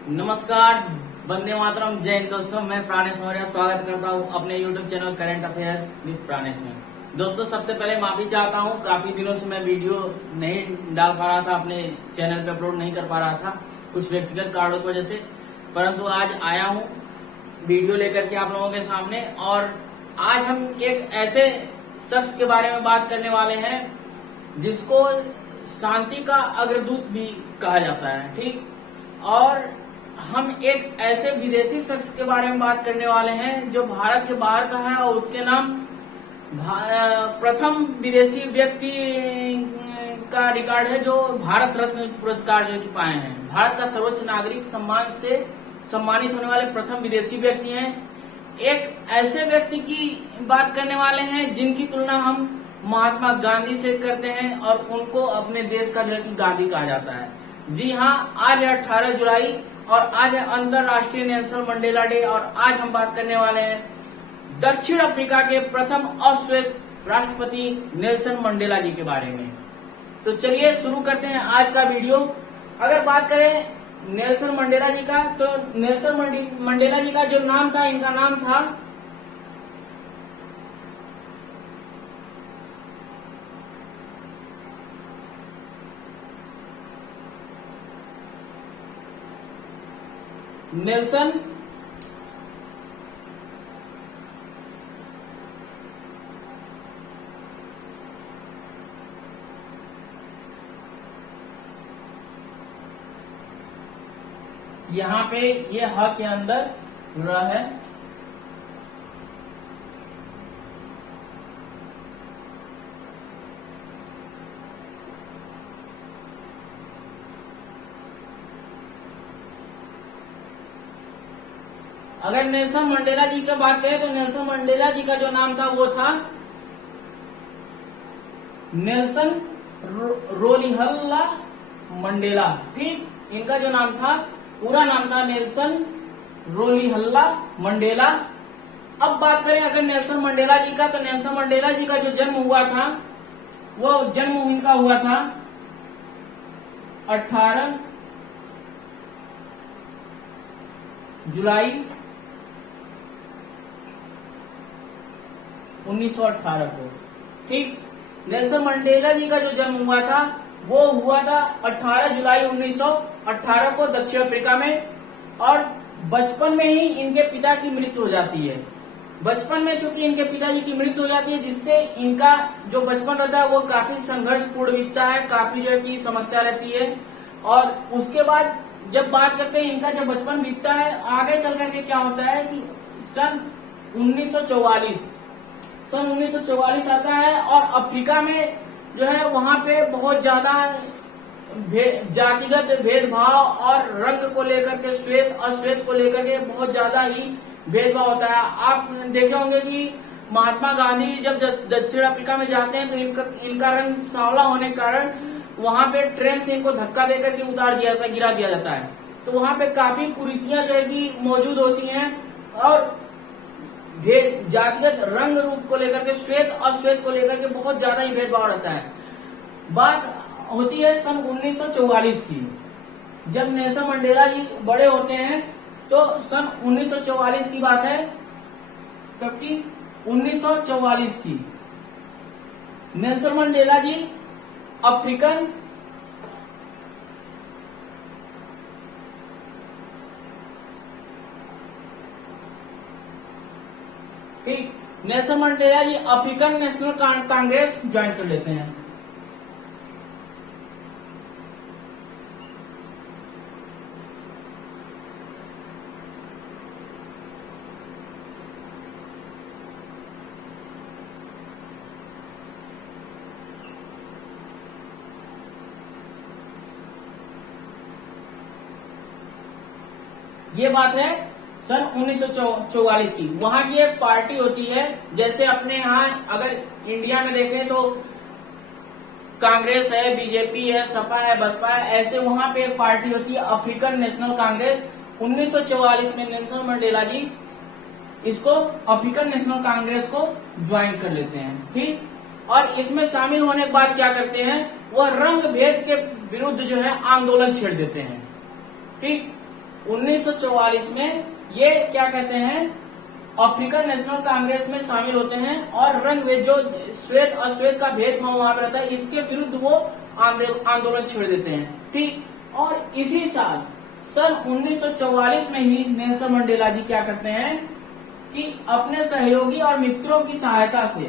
नमस्कार, वंदे मातरम, जय हिंद दोस्तों। मैं प्राणेश मौर्य स्वागत करता हूं अपने YouTube channel current affair with Pranesh में। दोस्तों, सबसे पहले माफी चाहता हूं, काफी दिनों से मैं वीडियो नहीं डाल पा रहा था, अपने चैनल पे अपलोड नहीं कर पा रहा था कुछ व्यक्तिगत कारणों की वजह से, परंतु आज आया हूं वीडियो लेकर के आप लोगों के सामने। और आज हम एक ऐसे शख्स के बारे में बात करने वाले हैं जिसको शांति का अग्रदूत भी कहा जाता है, ठीक। और हम एक ऐसे विदेशी शख्स के बारे में बात करने वाले हैं जो भारत के बाहर का है और उसके नाम प्रथम विदेशी व्यक्ति का रिकॉर्ड है जो भारत रत्न पुरस्कार जो कि पाए हैं। भारत का सर्वोच्च नागरिक सम्मान से सम्मानित होने वाले प्रथम विदेशी व्यक्ति हैं। एक ऐसे व्यक्ति की बात करने वाले हैं जिनकी तुलना हम महात्मा गांधी से करते हैं और उनको अपने देश का रत्न गांधी कहा जाता है। जी हाँ, आज है 18 जुलाई और आज है अंतर्राष्ट्रीय नेल्सन मंडेला डे। और आज हम बात करने वाले हैं दक्षिण अफ्रीका के प्रथम अश्वेत राष्ट्रपति नेल्सन मंडेला जी के बारे में। तो चलिए शुरू करते हैं आज का वीडियो। अगर बात करें नेल्सन मंडेला जी का, तो नेल्सन मंडेला जी का जो नाम था, इनका नाम था नेल्सन यहाँ पे ये ह के अंदर र है, अगर नेल्सन मंडेला जी की बात करें तो नेल्सन मंडेला जी का जो नाम था वो था नेल्सन रोलिहल्ला मंडेला, ठीक। इनका जो नाम था, पूरा नाम था नेल्सन रोलिहल्ला मंडेला। अब बात करें अगर नेल्सन मंडेला जी का, तो नेल्सन मंडेला जी का जो जन्म हुआ था वो जन्म इनका हुआ था 18 जुलाई 1918 को, ठीक। नेल्सन मंडेला जी का जो जन्म हुआ था वो हुआ था 18 जुलाई 1918 को दक्षिण अफ्रीका में। और बचपन में ही इनके पिता की मृत्यु हो जाती है। बचपन में चूंकि इनके पिताजी की मृत्यु हो जाती है, जिससे इनका जो बचपन रहता है वो काफी संघर्षपूर्ण बीतता है, काफी जो है की समस्या रहती है। और उसके बाद जब बात करते हैं इनका जब बचपन बीतता है, आगे चल करके क्या होता है कि सन 1944 आता है और अफ्रीका में जो है वहां पे बहुत ज्यादा जातिगत भेदभाव और रंग को लेकर के, श्वेत अश्वेत को लेकर के बहुत ज्यादा ही भेदभाव होता है। आप देखे होंगे कि महात्मा गांधी जब दक्षिण अफ्रीका में जाते हैं तो इनका रंग सांवला होने के कारण वहां पे ट्रेन से इनको धक्का देकर के गिरा दिया जाता है। तो वहां पे काफी कुरीतियां जो है कि मौजूद होती हैं और जातिगत रंग रूप को लेकर के, श्वेत अश्वेत को लेकर के बहुत ज्यादा ही भेदभाव रहता है। बात होती है सन 1944 की, जब नेल्सन मंडेला जी बड़े होते हैं तो सन 1944 की बात है, कब की? 1944 की। Nelson Mandela ji African Nelson Mandela ji African National Congress join कर लेते हैं। ये बात है सन 1944 की। वहां की एक पार्टी होती है, जैसे अपने यहाँ अगर इंडिया में देखें तो कांग्रेस है, बीजेपी है, सपा है, बसपा है, ऐसे वहां पे एक पार्टी होती है अफ्रीकन नेशनल कांग्रेस। 1944 में नेल्सन मंडेला जी इसको अफ्रीकन नेशनल कांग्रेस को ज्वाइन कर लेते हैं, ठीक। और इसमें शामिल होने के बाद क्या करते हैं, वह रंग भेद के विरुद्ध जो है आंदोलन छेड़ देते हैं, ठीक। 1944 में ये क्या कहते हैं, अफ्रीकन नेशनल कांग्रेस में शामिल होते हैं और रंग भेद, जो श्वेत अश्वेत का भेदभाव वहां पर रहता है, इसके विरुद्ध वो आंदोलन छेड़ देते हैं। ठीक, और इसी साल सन 1944 में ही नेल्सन मंडेला जी क्या करते हैं कि अपने सहयोगी और मित्रों की सहायता से,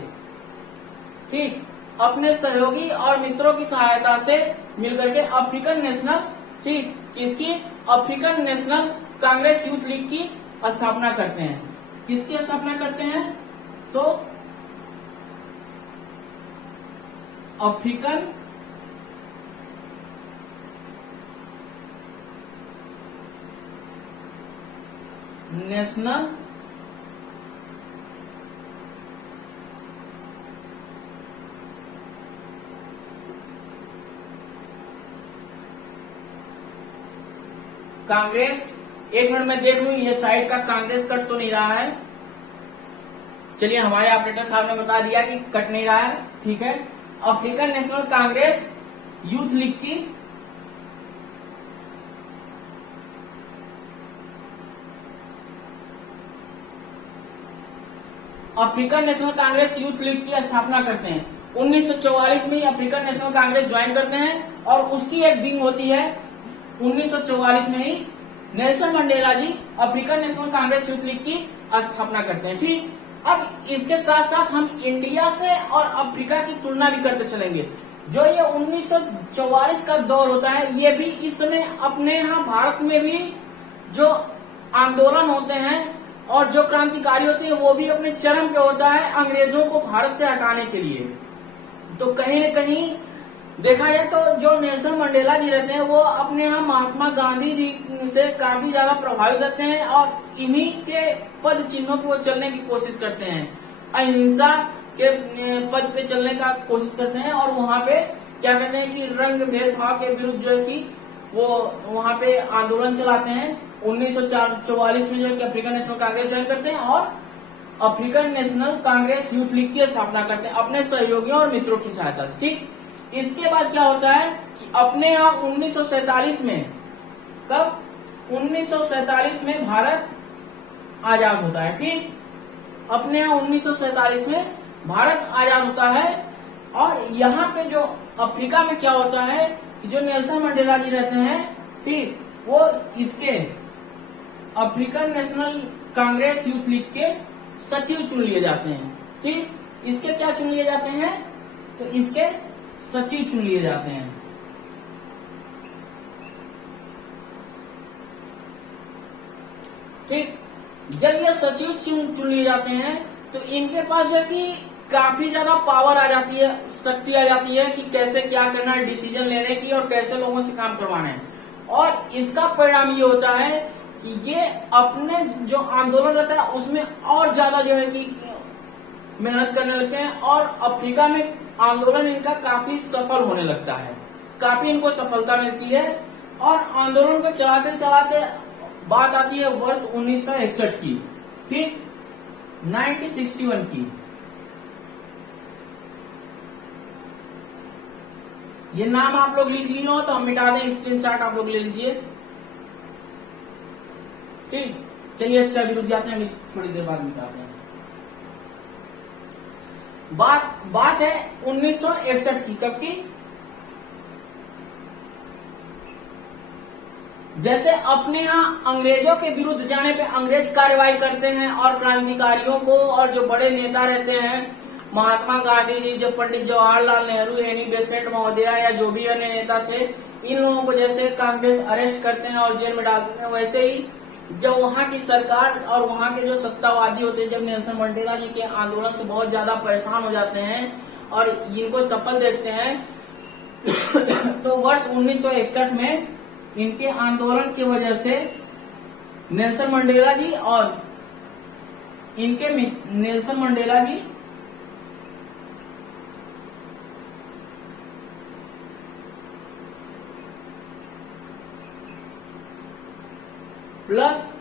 ठीक, अपने सहयोगी और मित्रों की सहायता से मिलकर के अफ्रीकन नेशनल, ठीक, इसकी African National Congress Youth League की स्थापना करते हैं। किसकी स्थापना करते हैं? तो अफ्रीकन नेशनल कांग्रेस, एक मिनट में देख लूं ये साइड का कांग्रेस कट तो नहीं रहा है। चलिए, हमारे ऑपरेटर साहब ने बता दिया कि कट नहीं रहा है, ठीक है। African National Congress Youth League की African National Congress Youth League की स्थापना करते हैं। 1944 में अफ्रीकन नेशनल कांग्रेस ज्वाइन करते हैं और उसकी एक विंग होती है 1944 में ही Nelson Mandela ji African National Congress Youth League की स्थापना करते हैं। ठीक, अब इसके साथ साथ हम इंडिया से और अफ्रीका की तुलना भी करते चलेंगे। जो ये 1944 का दौर होता है, ये भी इस समय अपने यहाँ भारत में भी जो आंदोलन होते हैं और जो क्रांतिकारी होते हैं वो भी अपने चरम पे होता है अंग्रेजों को भारत से हटाने के लिए। तो कहीं न कहीं देखा जाए तो जो नेल्सन मंडेला जी रहते हैं वो अपने यहाँ महात्मा गांधी जी से काफी ज्यादा प्रभावित रहते हैं और इन्हीं के पद चिन्हों पे वो चलने की कोशिश करते हैं, अहिंसा के पद पे चलने का कोशिश करते हैं और वहाँ पे क्या कहते हैं कि रंग भेदभाव के विरुद्ध जो है कि वो वहाँ पे आंदोलन चलाते हैं। 1944 में जो है कि अफ्रीकन नेशनल कांग्रेस ज्वाइन करते हैं और African National Congress Youth League की स्थापना करते हैं अपने सहयोगियों और मित्रों की सहायता से। ठीक, इसके बाद क्या होता है कि अपने यहाँ 1947 में, कब? 1947 में भारत आजाद होता है। ठीक, अपने यहाँ 1947 में भारत आजाद होता है और यहाँ पे जो अफ्रीका में क्या होता है कि जो नेल्सन मंडेला जी रहते हैं, ठीक, वो इसके African National Congress Youth league के सचिव चुन लिए जाते हैं। ठीक, इसके क्या चुन लिए जाते हैं? तो इसके सचिव चुन लिए जाते हैं। ठीक, जब ये सचिव चुन लिए जाते हैं तो इनके पास जो है कि काफी ज्यादा पावर आ जाती है, शक्ति आ जाती है कि कैसे क्या करना है, डिसीजन लेने की और कैसे लोगों से काम करवाना है। और इसका परिणाम ये होता है कि ये अपने जो आंदोलन रहता है उसमें और ज्यादा जो है कि मेहनत करने लगते हैं और अफ्रीका में आंदोलन इनका काफी सफल होने लगता है, काफी इनको सफलता मिलती है और आंदोलन को चलाते चलाते बात आती है वर्ष 1961 की। ठीक, 1961 की। ये नाम आप लोग लिख लिए हो तो हम मिटा दें, स्क्रीनशॉट आप लोग ले लीजिए। ठीक, चलिए अच्छा विरुद्ध जाते हैं, थोड़ी देर बाद मिटाते हैं। बात है 1961 की। कब की? जैसे अपने यहाँ अंग्रेजों के विरुद्ध जाने पे अंग्रेज कार्रवाई करते हैं और क्रांतिकारियों को और जो बड़े नेता रहते हैं, महात्मा गांधी जी, जो पंडित जवाहरलाल नेहरू, एनी बेसेंट महोदया या जो भी अन्य नेता थे, इन लोगों को जैसे कांग्रेस अरेस्ट करते हैं और जेल में डालते हैं, वैसे ही जब वहाँ की सरकार और वहाँ के जो सत्तावादी होते हैं, जब नेल्सन मंडेला जी के आंदोलन से बहुत ज्यादा परेशान हो जाते हैं और इनको सफल देखते हैं तो वर्ष 1961 में इनके आंदोलन की वजह से नेल्सन मंडेला जी और इनके नेल्सन मंडेला जी प्लस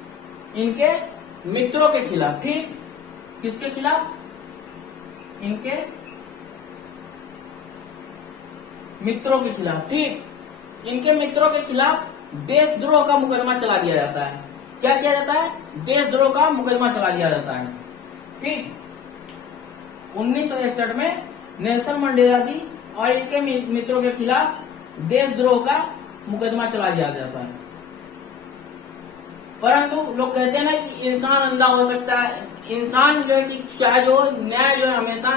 इनके मित्रों के खिलाफ, ठीक, किसके खिलाफ? इनके मित्रों के खिलाफ। ठीक, इनके मित्रों के खिलाफ देशद्रोह का मुकदमा चला दिया जाता है। क्या किया जाता है? देशद्रोह का मुकदमा चला दिया जाता है। ठीक, 1961 में नेल्सन मंडेला जी और इनके मित्रों के खिलाफ देशद्रोह का मुकदमा चला दिया जाता है। परंतु लोग कहते हैं ना कि इंसान अंधा हो सकता है, इंसान जो है कि क्या जो न्याय जो है हमेशा,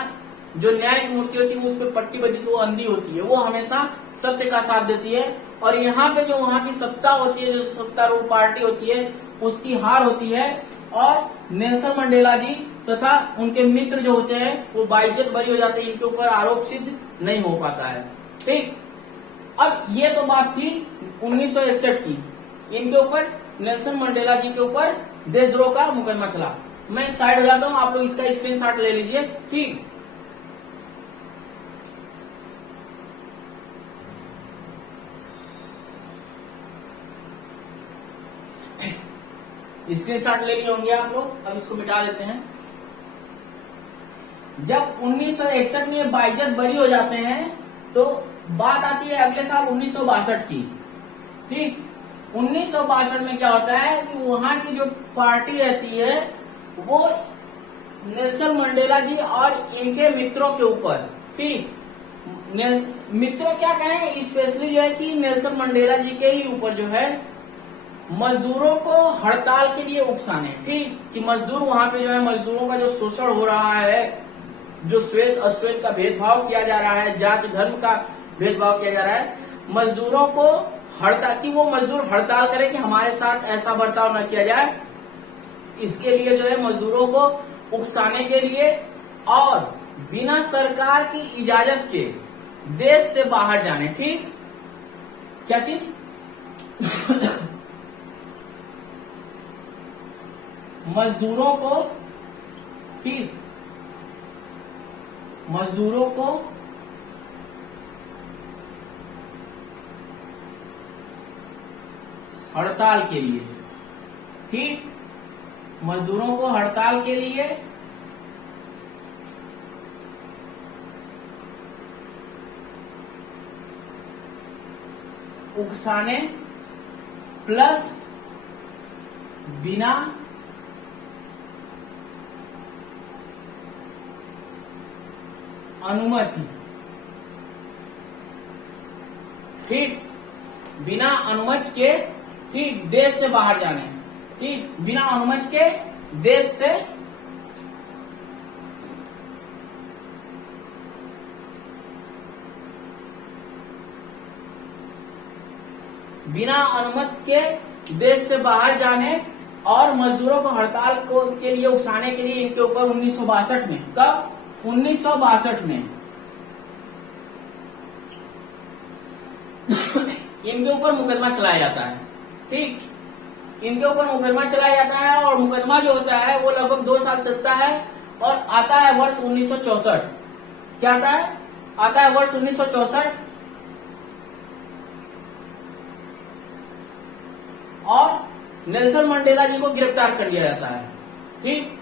जो न्याय की मूर्ति होती है उस पर पट्टी बजी तो वो अंधी होती है, वो हमेशा सत्य का साथ देती है। और यहाँ पे जो वहाँ की सत्ता होती है, जो सत्तारूढ़ पार्टी होती है, उसकी हार होती है और नेल्सन मंडेला जी तथा उनके मित्र जो होते हैं वो बाइज्जत बरी हो जाते हैं, इनके ऊपर आरोप सिद्ध नहीं हो पाता है। ठीक, अब ये तो बात थी 1961 की, इनके ऊपर नेल्सन मंडेला जी के ऊपर देशद्रोह का मुकदमा चला। मैं साइड हो जाता हूँ, आप लोग इसका स्क्रीनशॉट ले लीजिए। ठीक, स्क्रीनशॉट ले लिए होंगे आप लोग, अब इसको मिटा देते हैं। जब 1961 में बाइज्जत बरी हो जाते हैं तो बात आती है अगले साल 1962 की। ठीक, 1962 में क्या होता है कि वहां की जो पार्टी रहती है वो नेल्सन मंडेला जी और इनके मित्रों के ऊपर, ठीक, मित्रों क्या कहें, स्पेशली जो है कि नेल्सन मंडेला जी के ही ऊपर जो है मजदूरों को हड़ताल के लिए उकसाने। ठीक, कि मजदूर वहां पे जो है मजदूरों का जो शोषण हो रहा है, जो श्वेत अश्वेत का भेदभाव किया जा रहा है, जाति धर्म का भेदभाव किया जा रहा है, मजदूरों को हड़ताल, कि वो मजदूर हड़ताल करें कि हमारे साथ ऐसा बर्ताव न किया जाए, इसके लिए जो है मजदूरों को उकसाने के लिए और बिना सरकार की इजाजत के देश से बाहर जाने। ठीक, क्या चीज मजदूरों को, ठीक, मजदूरों को हड़ताल के लिए, ठीक, मजदूरों को हड़ताल के लिए उकसाने प्लस बिना अनुमति, ठीक, बिना अनुमति के, ठीक, देश से बाहर जाने। ठीक, बिना अनुमति के देश से बिना अनुमति के देश से बाहर जाने और मजदूरों को हड़ताल के लिए उकसाने के लिए इनके ऊपर 1962 में, कब? 1962 में इनके ऊपर मुकदमा चलाया जाता है। ठीक, इनके ऊपर मुकदमा चलाया जाता है और मुकदमा जो होता है वो लगभग 2 साल चलता है और आता है वर्ष 1964। क्या आता है? आता है वर्ष 1964 और नेल्सन मंडेला जी को गिरफ्तार कर लिया जाता है। ठीक,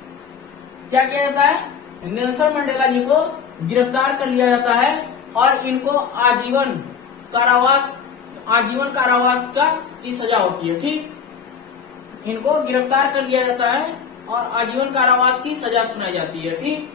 क्या किया जाता है? नेल्सन मंडेला जी को गिरफ्तार कर लिया जाता है और इनको आजीवन कारावास की सजा होती है। ठीक, इनको गिरफ्तार कर लिया जाता है और आजीवन कारावास की सजा सुनाई जाती है। ठीक,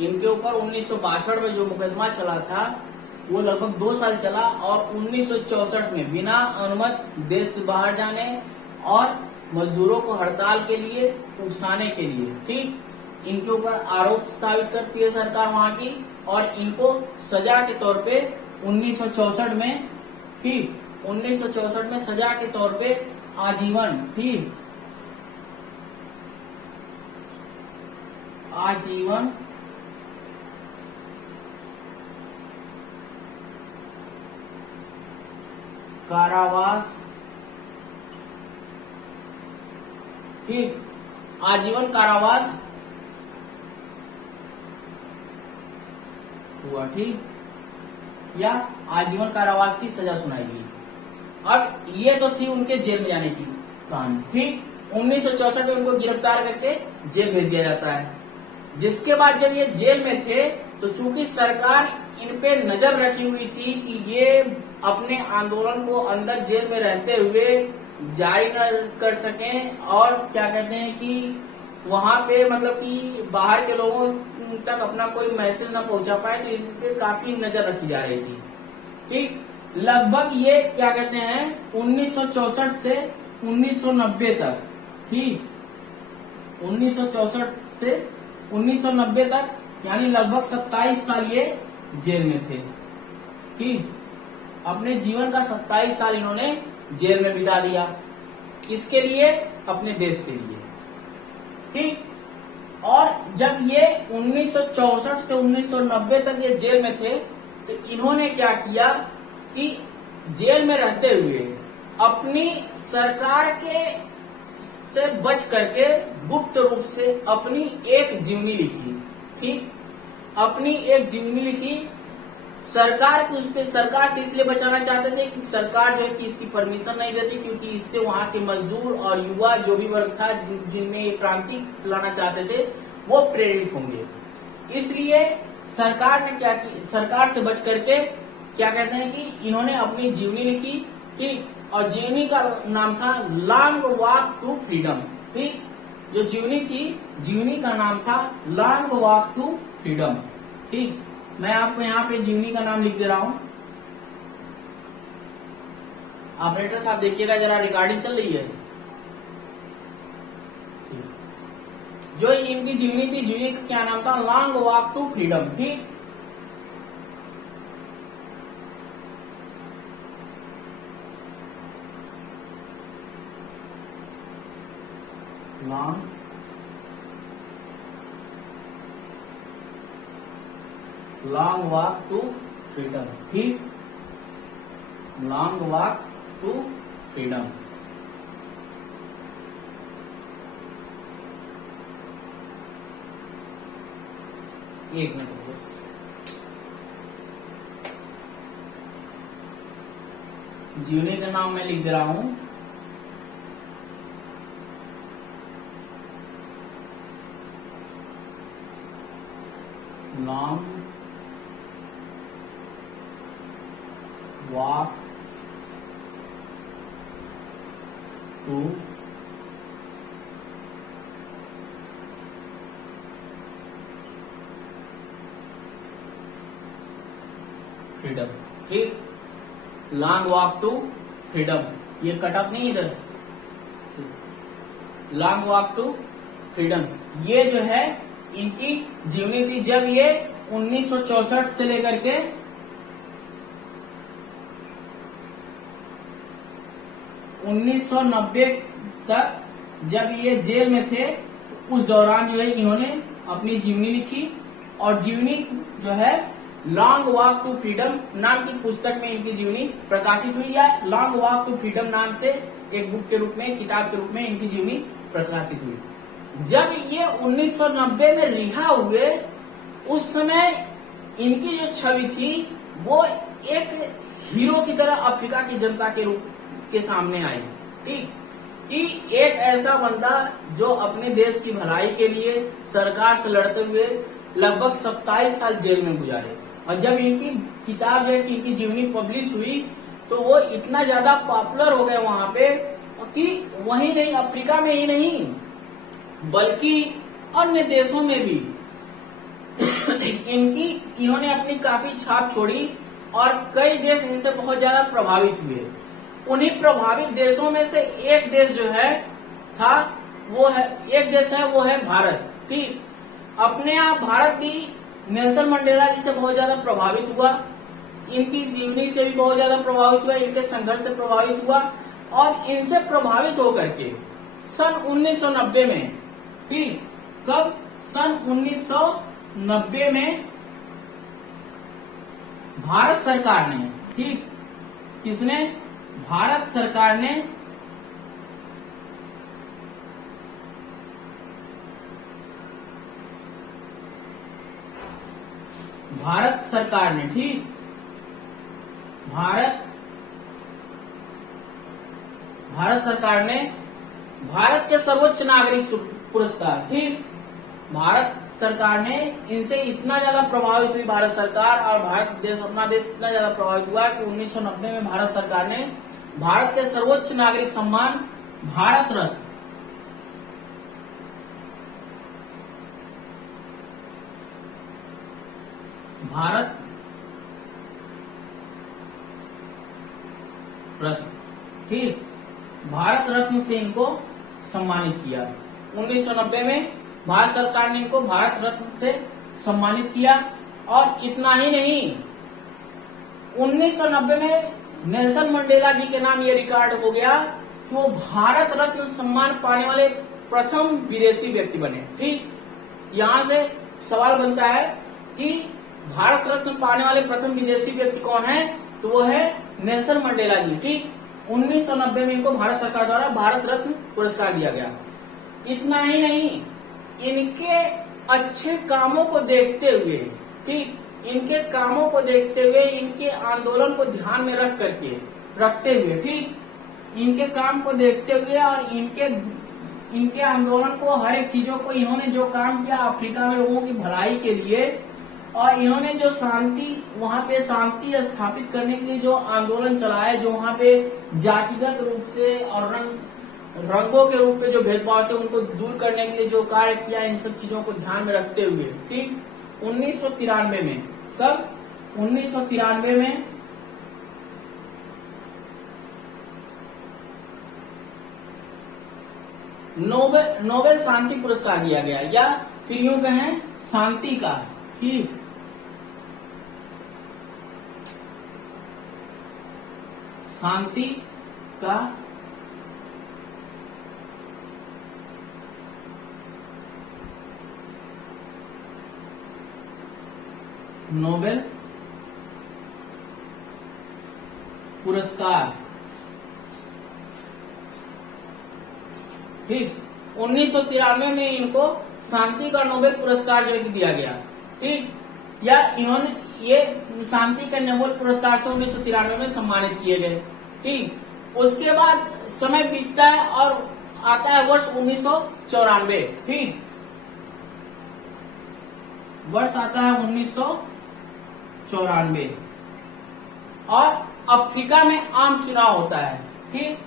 इनके ऊपर 1962 में जो मुकदमा चला था वो लगभग 2 साल चला और 1964 में बिना अनुमति देश से बाहर जाने और मजदूरों को हड़ताल के लिए उकसाने के लिए, ठीक, इनके ऊपर आरोप साबित करती है सरकार वहां की और इनको सजा के तौर पे 1964 में, ठीक, 1964 में सजा के तौर पे आजीवन, ठीक, आजीवन कारावास, ठीक, आजीवन कारावास हुआ, ठीक, या आजीवन कारावास की सजा सुनाई गई। अब ये तो थी उनके जेल में जाने की कहानी, ठीक। 1964 में उनको गिरफ्तार करके जेल भेज दिया जाता है। जिसके बाद जब ये जेल में थे तो चूंकि सरकार इन पे नजर रखी हुई थी कि ये अपने आंदोलन को अंदर जेल में रहते हुए जारी न कर सकें और क्या कहते हैं कि वहां पे मतलब कि बाहर के लोगों तक अपना कोई मैसेज न पहुंचा पाए, तो इस पे काफी नजर रखी जा रही थी, ठीक। लगभग ये क्या कहते हैं 1964 से 1990 तक, ठीक, 1964 से 1990 तक यानी लगभग 27 साल ये जेल में थे, ठीक। अपने जीवन का 27 साल इन्होंने जेल में बिता दिया। किसके लिए? अपने देश के लिए, ठीक। और जब ये 1964 से 1990 तक ये जेल में थे तो इन्होंने क्या किया कि जेल में रहते हुए अपनी सरकार के से बच करके गुप्त रूप से अपनी एक जीवनी लिखी, ठीक, अपनी एक जीवनी लिखी। सरकार को उस पे सरकार से इसलिए बचाना चाहते थे कि सरकार जो है कि इसकी परमिशन नहीं देती, क्योंकि इससे वहां के मजदूर और युवा जो भी वर्ग था जिनमें ये क्रांति लाना चाहते थे वो प्रेरित होंगे। इसलिए सरकार ने क्या की, सरकार से बच करके क्या कहते हैं कि इन्होंने अपनी जीवनी लिखी, ठीक, और जीवनी का नाम था लॉन्ग वॉक टू फ्रीडम, ठीक। जो जीवनी थी, जीवनी का नाम था लॉन्ग वॉक टू फ्रीडम, ठीक। मैं आपको यहाँ पे जीवनी का नाम लिख दे रहा हूं। ऑपरेटर साहब देखिएगा जरा, रिकॉर्डिंग चल रही है। जो इनकी जीवनी थी, जीवनी का क्या नाम था? लॉन्ग वॉक टू फ्रीडम, ठीक। लॉन्ग वॉक टू फ्रीडम, ठीक, लॉन्ग वॉक टू फ्रीडम। एक मिनट, जीवनी का नाम मैं लिख दे रहा हूं लॉन्ग वॉक टू फ्रीडम, ठीक, लॉन्ग वॉक टू फ्रीडम। ये कटअप नहीं इधर, लॉन्ग वॉक टू फ्रीडम, ये जो है इनकी जीवनी थी। जब ये 1964 से लेकर के 1990 तक जब ये जेल में थे, उस दौरान जो है इन्होंने अपनी जीवनी लिखी, और जीवनी जो है लॉन्ग वॉक टू फ्रीडम नाम की पुस्तक में इनकी जीवनी प्रकाशित हुई है। लॉन्ग वॉक टू फ्रीडम नाम से एक बुक के रूप में, किताब के रूप में इनकी जीवनी प्रकाशित हुई। जब ये 1990 में रिहा हुए, उस समय इनकी जो छवि थी वो एक हीरो की तरह अफ्रीका की जनता के रूप के सामने आई, ठीक, कि एक ऐसा बंदा जो अपने देश की भलाई के लिए सरकार से लड़ते हुए लगभग 27 साल जेल में गुजारे। और जब इनकी किताब जो है कि इनकी जीवनी पब्लिश हुई तो वो इतना ज्यादा पॉपुलर हो गए वहां पे कि वहीं नहीं, अफ्रीका में ही नहीं बल्कि अन्य देशों में भी इन्होंने अपनी काफी छाप छोड़ी, और कई देश इनसे बहुत ज्यादा प्रभावित हुए। उन्हीं प्रभावित देशों में से एक देश जो है था वो है, एक देश है वो है भारत, ठीक। अपने आप भारत भी नेल्सन मंडेला जी से बहुत ज्यादा प्रभावित हुआ, इनकी जीवनी से भी बहुत ज्यादा प्रभावित हुआ, इनके संघर्ष से प्रभावित हुआ, और इनसे प्रभावित होकर के सन 1990 में, ठीक, कब? सन 1990 में भारत सरकार ने, ठीक, किसने? भारत सरकार ने भारत सरकार ने, ठीक, भारत सरकार ने भारत के सर्वोच्च नागरिक पुरस्कार, ठीक, भारत सरकार ने इनसे इतना ज्यादा प्रभावित हुई भारत सरकार और भारत देश, अपना देश इतना ज्यादा प्रभावित हुआ कि 1990 में भारत सरकार ने भारत के सर्वोच्च नागरिक सम्मान भारत रत्न, भारत रत्न, ठीक, भारत रत्न से इनको सम्मानित किया। 1990 में भारत सरकार ने इनको भारत रत्न से सम्मानित किया। और इतना ही नहीं, 1990 में नेल्सन मंडेला जी के नाम ये रिकॉर्ड हो गया कि वो भारत रत्न सम्मान पाने वाले प्रथम विदेशी व्यक्ति बने, ठीक। यहां से सवाल बनता है कि भारत रत्न पाने वाले प्रथम विदेशी व्यक्ति कौन है, तो वो है नेल्सन मंडेला जी, ठीक। 1990 में इनको भारत सरकार द्वारा भारत रत्न पुरस्कार दिया गया। इतना ही नहीं, इनके अच्छे कामों को देखते हुए, ठीक, इनके कामों को देखते हुए, इनके आंदोलन को ध्यान में रखते हुए, ठीक, इनके काम को देखते हुए और इनके आंदोलन को, हर एक चीजों को इन्होंने जो काम किया अफ्रीका में लोगों की भलाई के लिए, और इन्होंने जो वहां पे शांति स्थापित करने के लिए जो आंदोलन चलाए, जो वहां पे जातिगत रूप से और रंगों के रूप में जो भेदभाव थे उनको दूर करने के लिए जो कार्य किया, इन सब चीजों को ध्यान में रखते हुए, ठीक, 1993 में, कब, 1993 में नोबेल शांति पुरस्कार दिया गया, या फिर यूं कहें शांति का, ठीक, शांति का नोबेल पुरस्कार, ठीक। 1993 में इनको शांति का नोबेल पुरस्कार जो है दिया गया, ठीक, या इन्होंने ये शांति के नोबेल पुरस्कार से 1993 में सम्मानित किए गए, ठीक। उसके बाद समय बीतता है और आता है वर्ष 1994, ठीक, वर्ष आता है 1994 और अफ्रीका में आम चुनाव होता है, ठीक।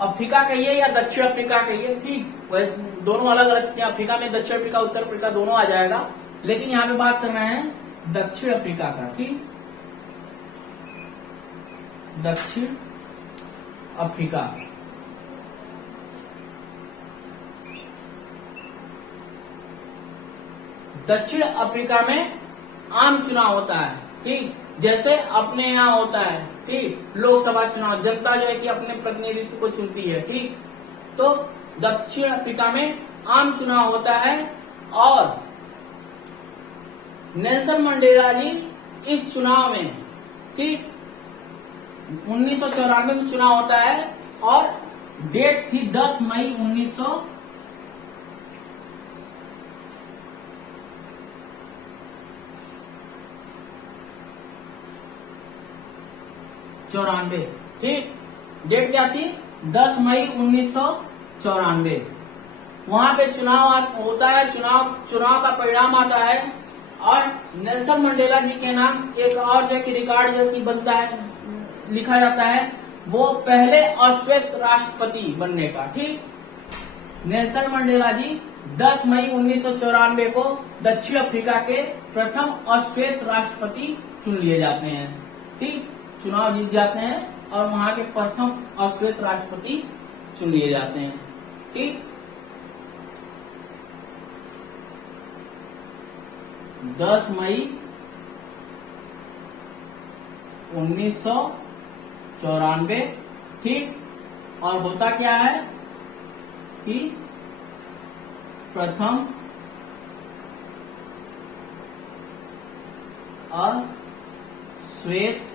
अफ्रीका कहिए या दक्षिण अफ्रीका कहिए, ठीक, वैसे दोनों अलग अलग थे। अफ्रीका में दक्षिण अफ्रीका, उत्तर अफ्रीका दोनों आ जाएगा, लेकिन यहाँ पे बात कर रहे हैं दक्षिण अफ्रीका का, ठीक, दक्षिण अफ्रीका। दक्षिण अफ्रीका में आम चुनाव होता है, ठीक, जैसे अपने यहाँ होता है, ठीक, लोकसभा चुनाव, जनता जो है कि अपने प्रतिनिधित्व को चुनती है, ठीक। तो दक्षिण अफ्रीका में आम चुनाव होता है और नेल्सन मंडेला जी इस चुनाव में, ठीक, 1994 में चुनाव होता है और डेट थी 10 मई 1994, ठीक, डेट क्या थी, 10 मई 1994। वहां पे चुनाव होता है, चुनाव का परिणाम आता है और नेल्सन मंडेला जी के नाम एक और जो कि रिकॉर्ड जो कि बनता है, लिखा जाता है, वो पहले अश्वेत राष्ट्रपति बनने का, ठीक। नेल्सन मंडेला जी 10 मई 1994 को दक्षिण अफ्रीका के प्रथम अश्वेत राष्ट्रपति चुन लिए जाते हैं, ठीक, चुनाव जीत जाते हैं और वहां के प्रथम अश्वेत राष्ट्रपति चुन लिए जाते हैं, ठीक। 10 मई 1994, ठीक। और होता क्या है कि प्रथम अश्वेत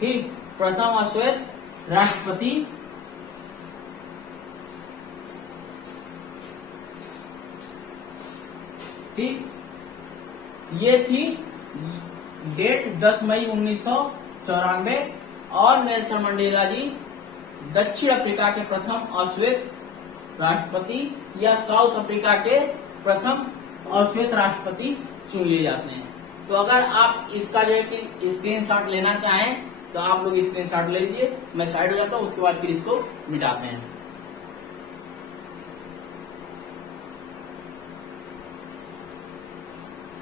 ठीक, प्रथम अश्वेत राष्ट्रपति ठीक, ये थी डेट 10 मई 1994 और नेल्सन मंडेला जी दक्षिण अफ्रीका के प्रथम अश्वेत राष्ट्रपति या साउथ अफ्रीका के प्रथम अश्वेत राष्ट्रपति चुन लिए जाते हैं। तो अगर आप इसका जो है कि स्क्रीनशॉट लेना चाहें तो आप लोग स्क्रीनशॉट ले लीजिए, मैं साइड हो जाता हूं, उसके बाद फिर इसको मिटाते हैं।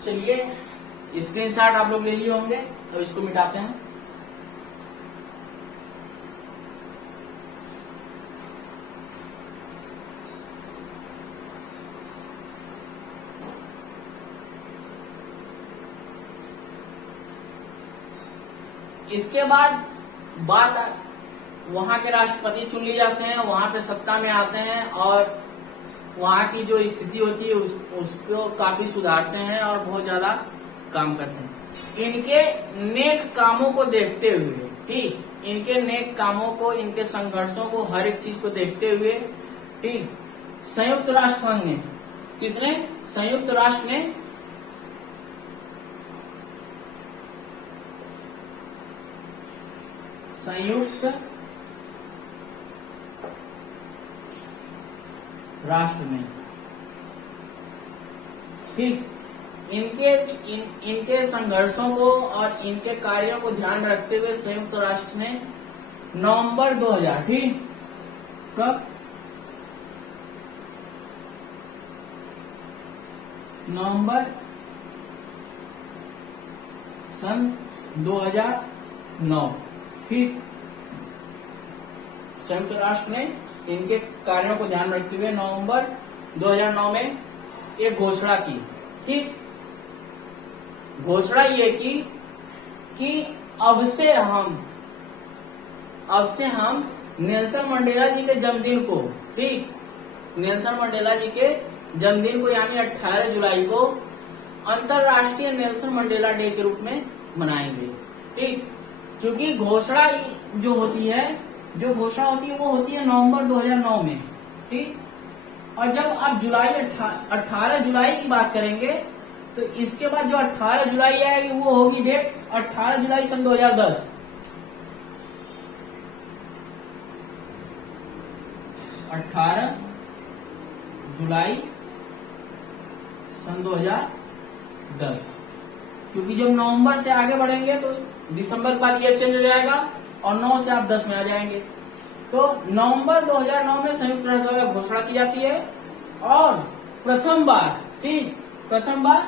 चलिए स्क्रीनशॉट आप लोग ले लिए होंगे, अब इसको मिटाते हैं। इसके बाद बात वहां के राष्ट्रपति चुन लिए जाते हैं, वहां पे सत्ता में आते हैं और वहां की जो स्थिति होती है उसको काफी सुधारते हैं और बहुत ज्यादा काम करते हैं। इनके नेक कामों को देखते हुए, ठीक, इनके नेक कामों को, इनके संघर्षों को, हर एक चीज को देखते हुए, ठीक, संयुक्त राष्ट्र संघ ने, किसने, संयुक्त राष्ट्र ने संयुक्त राष्ट्र में, ठीक, इनके संघर्षों को और इनके कार्यों को ध्यान में रखते हुए संयुक्त राष्ट्र ने नवंबर 2000, ठीक, कब, नवंबर सन 2009, ठीक, संयुक्त राष्ट्र ने इनके कार्यों को ध्यान में रखते हुए नवंबर 2009 में एक घोषणा की, ठीक, घोषणा ये की कि अब से हम नेल्सन मंडेला जी के जन्मदिन को, ठीक, नेल्सन मंडेला जी के जन्मदिन को यानी 18 जुलाई को अंतरराष्ट्रीय नेल्सन मंडेला डे के रूप में मनाएंगे, ठीक, क्योंकि घोषणा जो होती है वो होती है नवंबर 2009 में, ठीक, और जब आप 18 जुलाई की बात करेंगे तो इसके बाद जो 18 जुलाई आएगी वो होगी डेट 18 जुलाई सन 2010, 18 जुलाई सन 2010, क्योंकि जब नवंबर से आगे बढ़ेंगे तो दिसंबर के बाद ईयर चेंज हो जाएगा और 9 से आप 10 में आ जाएंगे। तो नवंबर 2009 में संयुक्त राष्ट्र संघ की घोषणा की जाती है और प्रथम बार, ठीक, प्रथम बार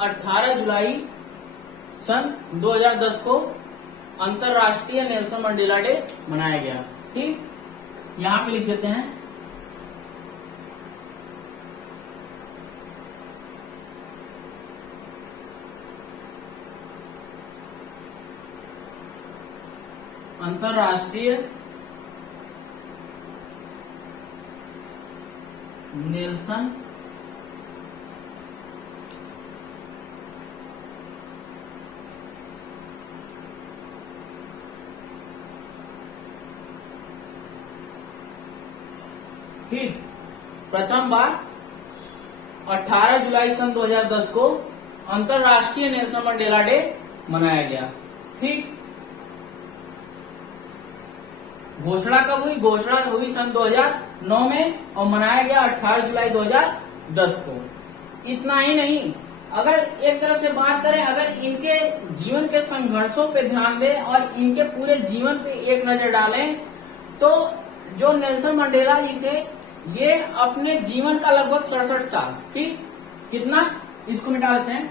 18 जुलाई सन 2010 को अंतरराष्ट्रीय नेल्सन मंडेला डे मनाया गया, ठीक, यहां पे लिख देते हैं। अंतरराष्ट्रीय नेल्सन ठीक, प्रथम बार 18 जुलाई सन 2010 को अंतरराष्ट्रीय नेल्सन मंडेला डे मनाया गया, ठीक। घोषणा कब हुई? घोषणा हुई सन 2009 में और मनाया गया 18 जुलाई 2010 को। इतना ही नहीं, अगर एक तरह से बात करें, अगर इनके जीवन के संघर्षों पे ध्यान दें और इनके पूरे जीवन पे एक नजर डालें तो जो नेल्सन मंडेला जी थे ये अपने जीवन का लगभग 67 साल, ठीक, कितना, इसको मिटा देते हैं,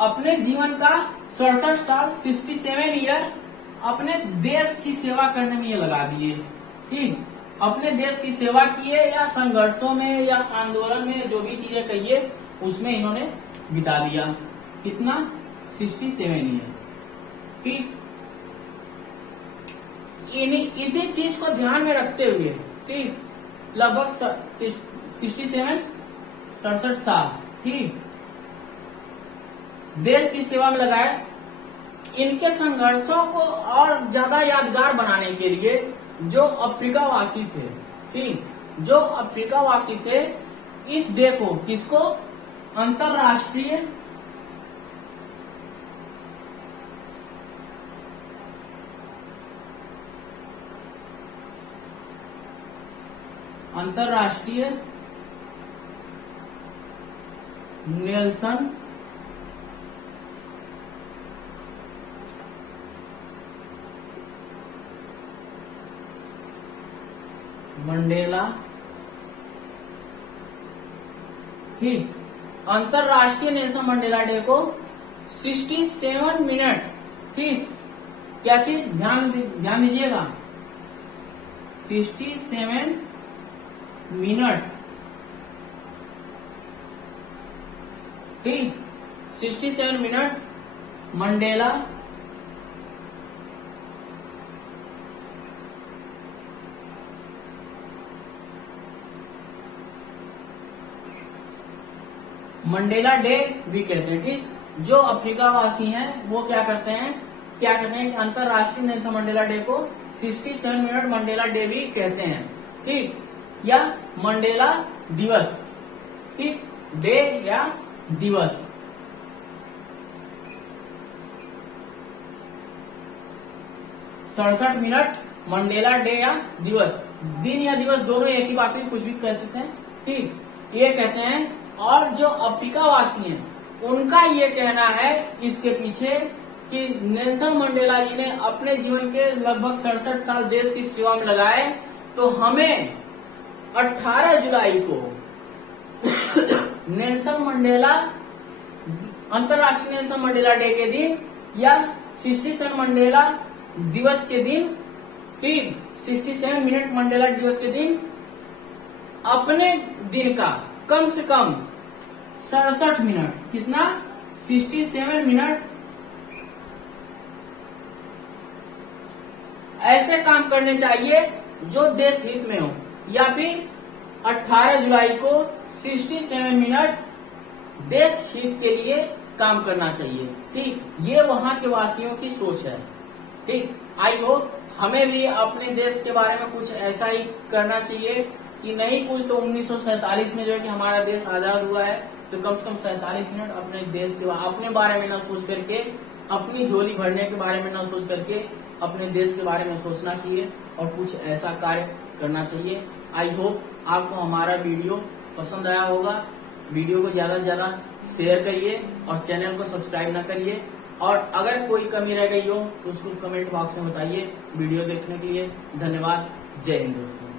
अपने जीवन का 67 साल 67 ईयर अपने देश की सेवा करने में ये लगा दिए, ठीक, अपने देश की सेवा किए या संघर्षों में या आंदोलन में, जो भी चीजें कहिए उसमें इन्होंने बिता दिया। कितना? 67 ईयर, ठीक। इसी चीज को ध्यान में रखते हुए, ठीक, लगभग 67 67 साल, ठीक, देश की सेवा में लगाए। इनके संघर्षों को और ज्यादा यादगार बनाने के लिए जो अफ्रीकावासी थे, ठीक, जो अफ्रीकावासी थे, इस डे को, किसको, अंतरराष्ट्रीय नेल्सन मंडेला, ठीक, अंतरराष्ट्रीय नेल्सन मंडेला डे को 67 मिनट, ठीक, क्या चीज ध्यान दीजिएगा, 67 मिनट, ठीक, 67 मिनट मंडेला मंडेला डे भी कहते हैं, ठीक। जो अफ्रीकावासी हैं वो क्या करते हैं कि अंतरराष्ट्रीय नेल्सन मंडेला डे को 67 मिनट मंडेला डे भी कहते हैं, ठीक, या मंडेला दिवस, ठीक, डे या दिवस। सड़सठ मिनट मंडेला डे या दिवस, दिन या दिवस दोनों एक ही बात है, कुछ भी कह सकते हैं, ठीक, ये कहते हैं। और जो अफ्रीकावासी हैं उनका ये कहना है इसके पीछे कि नेल्सन मंडेला जी ने अपने जीवन के लगभग 67 साल देश की सेवा में लगाए, तो हमें 18 जुलाई को नेल्सन मंडेला, अंतरराष्ट्रीय नेल्सन मंडेला डे के दिन या 67 मंडेला दिवस के दिन, ठीक, 67 मिनट मंडेला दिवस के दिन अपने दिन का कम से कम 67 मिनट, कितना, 67 मिनट ऐसे काम करने चाहिए जो देश हित में हो, या फिर 18 जुलाई को 67 मिनट देश हित के लिए काम करना चाहिए, ठीक। ये वहां के वासियों की सोच है, ठीक। आई होप हमें भी अपने देश के बारे में कुछ ऐसा ही करना चाहिए कि नहीं कुछ तो 1947 में जो है कि हमारा देश आजाद हुआ है, तो कम से कम 47 मिनट अपने देश के अपने बारे में ना सोच करके, अपनी झोली भरने के बारे में ना सोच करके अपने देश के बारे में सोचना चाहिए और कुछ ऐसा कार्य करना चाहिए। आई होप आपको हमारा वीडियो पसंद आया होगा। वीडियो को ज्यादा से ज्यादा शेयर करिए और चैनल को सब्सक्राइब ना करिए, और अगर कोई कमी रह गई हो तो उसको कमेंट बॉक्स में बताइए। वीडियो देखने के लिए धन्यवाद। जय हिंद दोस्तों।